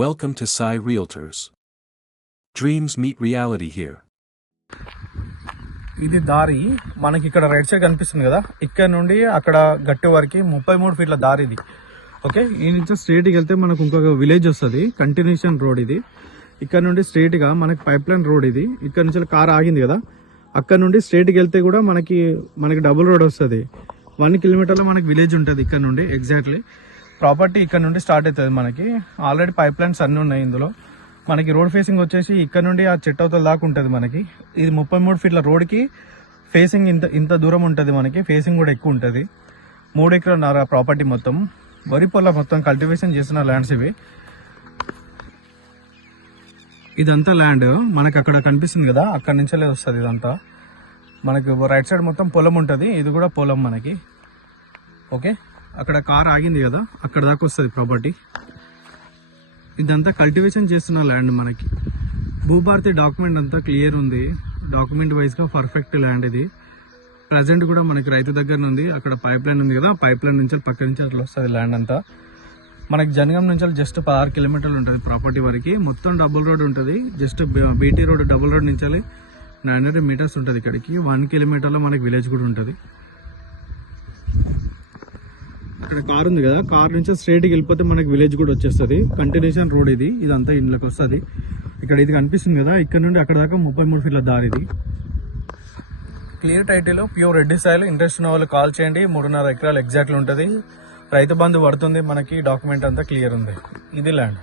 Welcome to Sai Realtors. Dreams meet reality here. ఇది దారి మనకి ఇక్కడ రైట్ సైడ్ కనిపిస్తుంది కదా, ఇక్కడ నుండి అక్కడ గట్టి వరకు 33 ఫీట్ల దారి ఇది. ఓకే, ఈ నుంచి స్ట్రైట్కి వెళ్తే మనకు ఇంకొక విలేజ్ వస్తుంది, కంటిన్యూషన్ రోడ్ ఇది. ఇక్కడ నుండి స్ట్రైట్గా మనకి పైప్ లైన్ రోడ్ ఇది. ఇక్కడ నుంచి కార్ ఆగింది కదా, అక్కడ నుండి స్ట్రైట్కి వెళ్తే కూడా మనకి డబుల్ రోడ్ వస్తుంది. 1 కిలోమీటర్లో మనకి విలేజ్ ఉంటుంది. ఇక్కడ నుండి ఎగ్జాక్ట్లీ ప్రాపర్టీ ఇక్కడ నుండి స్టార్ట్ అవుతుంది. మనకి ఆల్రెడీ పైప్ లైన్స్ అన్నీ ఉన్నాయి ఇందులో. మనకి రోడ్ ఫేసింగ్ వచ్చేసి ఇక్కడ నుండి ఆ చెట్టు అవతల దాకా ఉంటుంది. మనకి ఇది 33 ఫీట్ల రోడ్కి ఫేసింగ్ ఇంత దూరం ఉంటుంది. మనకి ఫేసింగ్ కూడా ఎక్కువ ఉంటుంది. 3 ఎకరాల ప్రాపర్టీ మొత్తం వరి పొల మొత్తం కల్టివేషన్ చేసిన ల్యాండ్స్ ఇవి. ఇదంతా ల్యాండ్ మనకి అక్కడ కనిపిస్తుంది కదా, అక్కడ నుంచే వస్తుంది ఇదంతా. మనకి రైట్ సైడ్ మొత్తం పొలం ఉంటుంది, ఇది కూడా పొలం మనకి. ఓకే, అక్కడ కార్ ఆగింది కదా, అక్కడ దాకా వస్తుంది ప్రాపర్టీ. ఇదంతా కల్టివేషన్ చేస్తున్న ల్యాండ్. మనకి భూభారతి డాక్యుమెంట్ అంతా క్లియర్ ఉంది, డాక్యుమెంట్ వైజ్గా పర్ఫెక్ట్ ల్యాండ్ ఇది. ప్రజెంట్ కూడా మనకి రైతు దగ్గర ఉంది, అక్కడ పైప్ లైన్ ఉంది కదా, పైప్ లైన్ నుంచి పక్క నుంచి అట్లా వస్తుంది ల్యాండ్ అంతా. మనకి జనగం నుంచి జస్ట్ 16 కిలోమీటర్లు ఉంటుంది ప్రాపర్టీ వరకు. మొత్తం డబుల్ రోడ్ ఉంటుంది, just BT road double road నుంచి 900 మీటర్స్ ఉంటుంది. ఇక్కడికి 1 కిలోమీటర్లో మనకి విలేజ్ కూడా ఉంటుంది. అక్కడ కార్ ఉంది కదా, కార్ నుంచి స్ట్రైట్కి వెళ్ళిపోతే మనకి విలేజ్ కూడా వచ్చేస్తుంది. కంటిన్యూషన్ రోడ్ ఇది, ఇదంతా ఇంట్లోకి వస్తుంది. ఇక్కడ ఇది కనిపిస్తుంది కదా, ఇక్కడ నుండి అక్కడ దాకా 33 ఫీట్ల దారి ఇది. Clear title, pure red soil. Interest ఉన్న వాళ్ళు కాల్ చేయండి. 3.5 ఎకరాలు ఎగ్జాక్ట్లీ ఉంటుంది. రైతు బంధు పడుతుంది మనకి. డాక్యుమెంట్ అంతా క్లియర్ ఉంది. ఇది ల్యాండ్.